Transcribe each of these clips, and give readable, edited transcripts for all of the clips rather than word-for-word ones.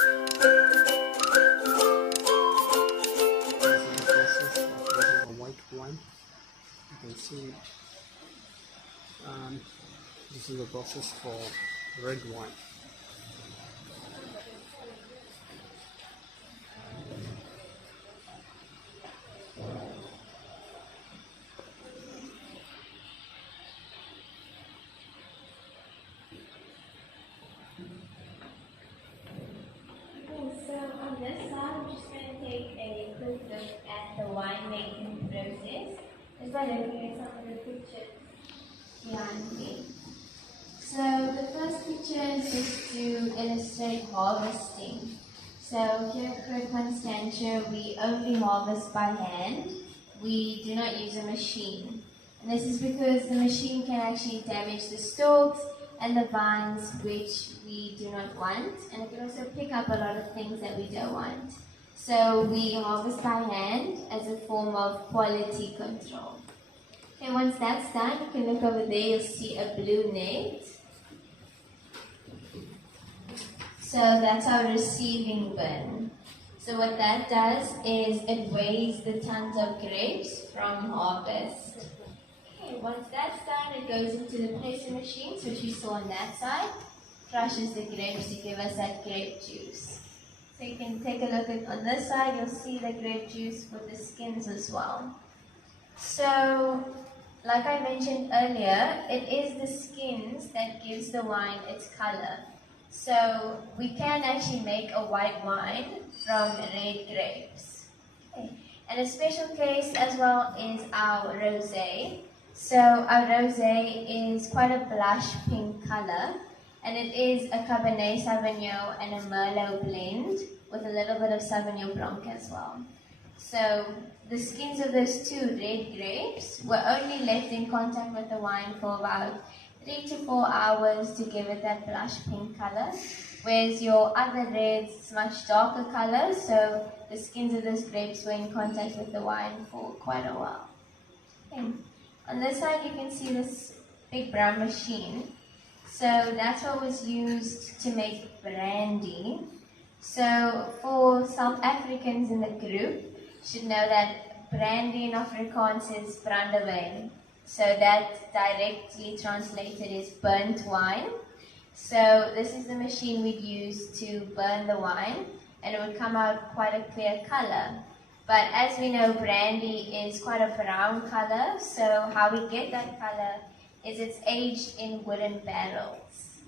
You can see it. This is the process for red wine. So on this side, I'm just going to take a quick look at the winemaking process just by looking at some of the pictures behind me. So the first picture is just to illustrate harvesting. So here at Groot Constantia, we only harvest by hand. We do not use a machine. And this is because the machine can actually damage the stalks and the vines, which we do not want, and it can also pick up a lot of things that we don't want. So we harvest by hand as a form of quality control. Okay, once that's done, you can look over there, you'll see a blue net. So that's our receiving bin. So what that does is it weighs the tons of grapes from harvest. Once that's done, it goes into the presser machines, which you saw on that side, crushes the grapes to give us that grape juice. So you can take a look at on this side, you'll see the grape juice with the skins as well. So, like I mentioned earlier, it is the skins that gives the wine its color. So we can actually make a white wine from red grapes. Okay. And a special case as well is our rosé. So our rosé is quite a blush pink color, and it is a Cabernet Sauvignon and a Merlot blend with a little bit of Sauvignon Blanc as well. So the skins of those two red grapes were only left in contact with the wine for about 3 to 4 hours to give it that blush pink color, whereas your other reds is much darker color, so the skins of those grapes were in contact with the wine for quite a while. Okay. On this side, you can see this big brown machine. So that's what was used to make brandy. So for South Africans in the group, you should know that brandy in Afrikaans is brandewyn. So that directly translated is burnt wine. So this is the machine we'd use to burn the wine, and it would come out quite a clear color. But as we know, brandy is quite a brown color, so how we get that color is it's aged in wooden barrels.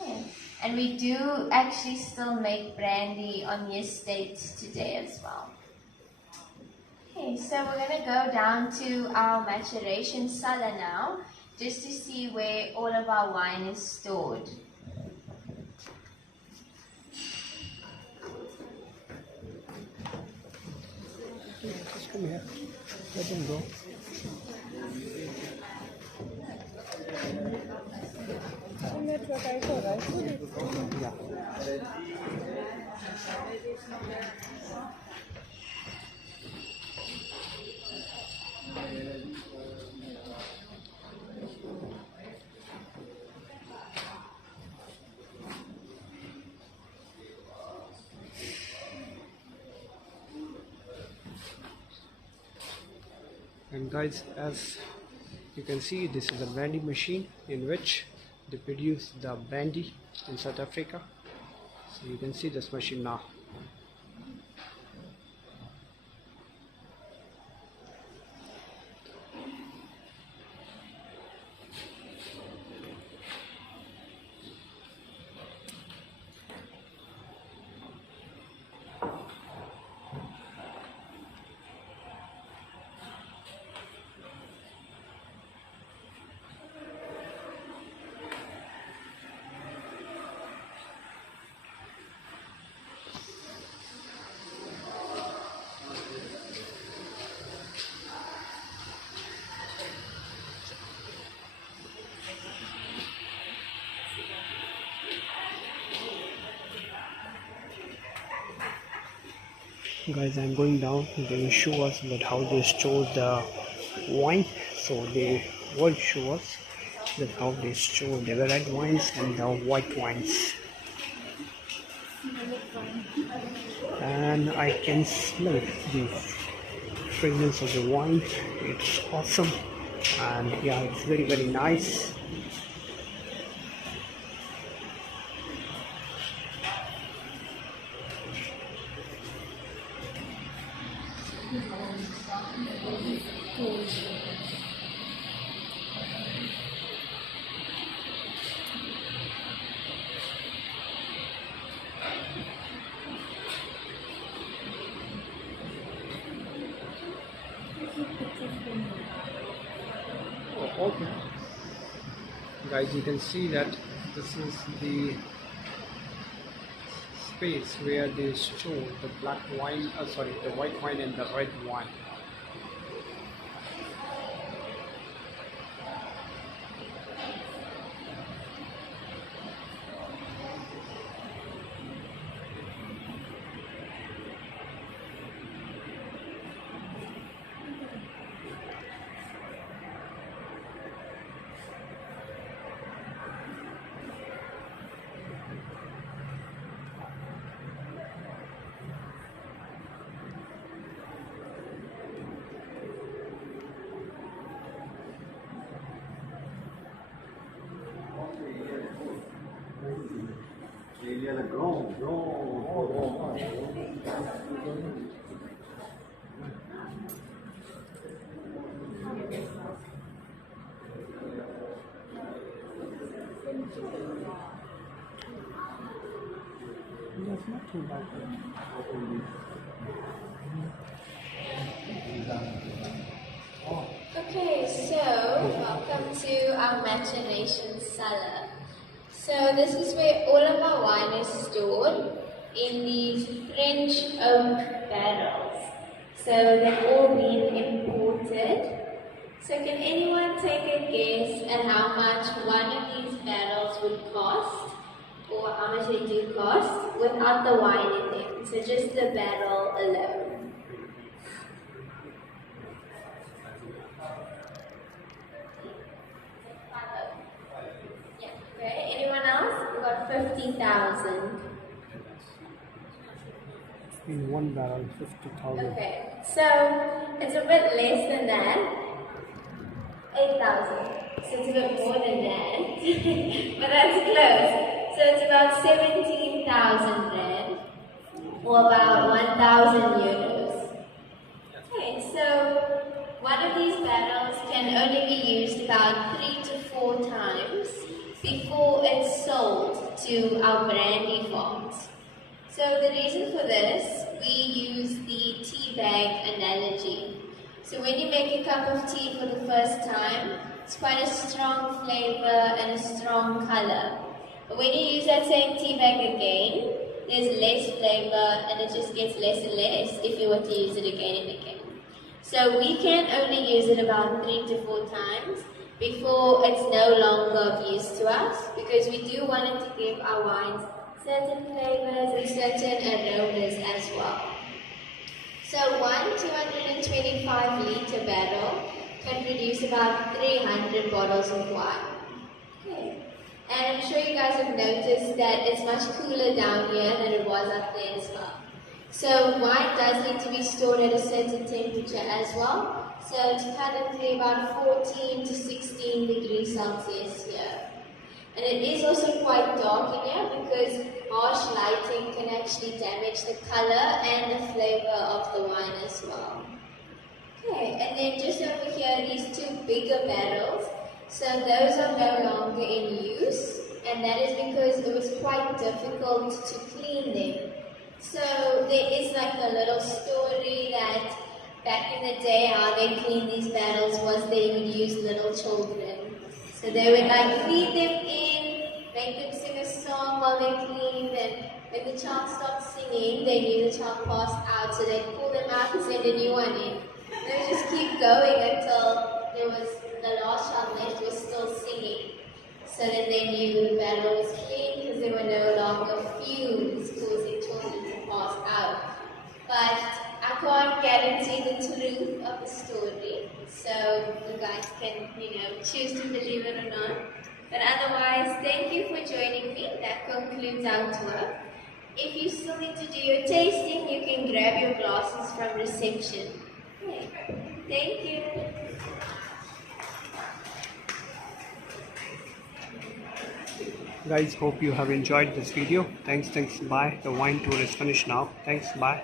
Okay. And we do actually still make brandy on the estate today as well. Okay, so we're going to go down to our maturation cellar now, just to see where all of our wine is stored. Just come here. Let him go. Yeah. And guys, as you can see, this is a brandy machine in which they produce the brandy in South Africa. So you can see this machine now. Guys, I'm going down. They will show us that how they store the wine. So they will show us that how they store the red wines and the white wines. and I can smell the fragrance of the wine. It's awesome, and yeah, it's very nice. Oh, okay. Guys, you can see that this is the space where they store the black wine, the white wine and the red wine. That's not too bad. Okay, so welcome to our machination cellar. So this is where all of our wine is stored in these French oak barrels. So they've all been imported. So can anyone take a guess at how much one of these barrels would cost? Or how much they do cost without the wine in them? So just the barrel alone. Yeah, okay. Anyone else? We got 50,000. In one barrel, 50,000. Okay, so it's a bit less than that. 8,000. So it's a bit more than that. But that's close. So it's about 17,000 rand, or about 1,000 euros. Okay, so one of these barrels can only be used about 3 to 4 times before it's sold to our brandy farms. So the reason for this, we use the tea bag analogy. So when you make a cup of tea for the first time, it's quite a strong flavor and a strong color. But when you use that same tea bag again, there's less flavor and it just gets less and less if you were to use it again and again. So we can only use it about 3 to 4 times before it's no longer of use to us, because we do want it to give our wines certain flavors and certain aromas as well. So one 225 litre barrel can produce about 300 bottles of wine. Okay. And I'm sure you guys have noticed that it's much cooler down here than it was up there as well. So wine does need to be stored at a certain temperature as well. So it's currently about 14 to 16 degrees Celsius here. And it is also quite dark in here because harsh lighting can actually damage the color and the flavor of the wine as well. Okay, and then just over here, these 2 bigger barrels. So those are no longer in use, and that is because it was quite difficult to clean them. So there is like a little story that back in the day how they cleaned these barrels was they would use little children. So they would like feed them in, make them sing a song while they cleaned, and when the child stopped singing, they knew the child passed out, so they'd pull them out and send a new one in. They would just keep going until there was the last child left was still singing. So then they knew the barrel was clean because there were no longer fumes causing children to pass out. But I can't guarantee the truth of the story, so you guys can, choose to believe it or not. But otherwise, thank you for joining me. That concludes our tour. If you still need to do your tasting, you can grab your glasses from reception. Okay. Thank you. Guys, hope you have enjoyed this video. Thanks, bye. The wine tour is finished now. Thanks, bye.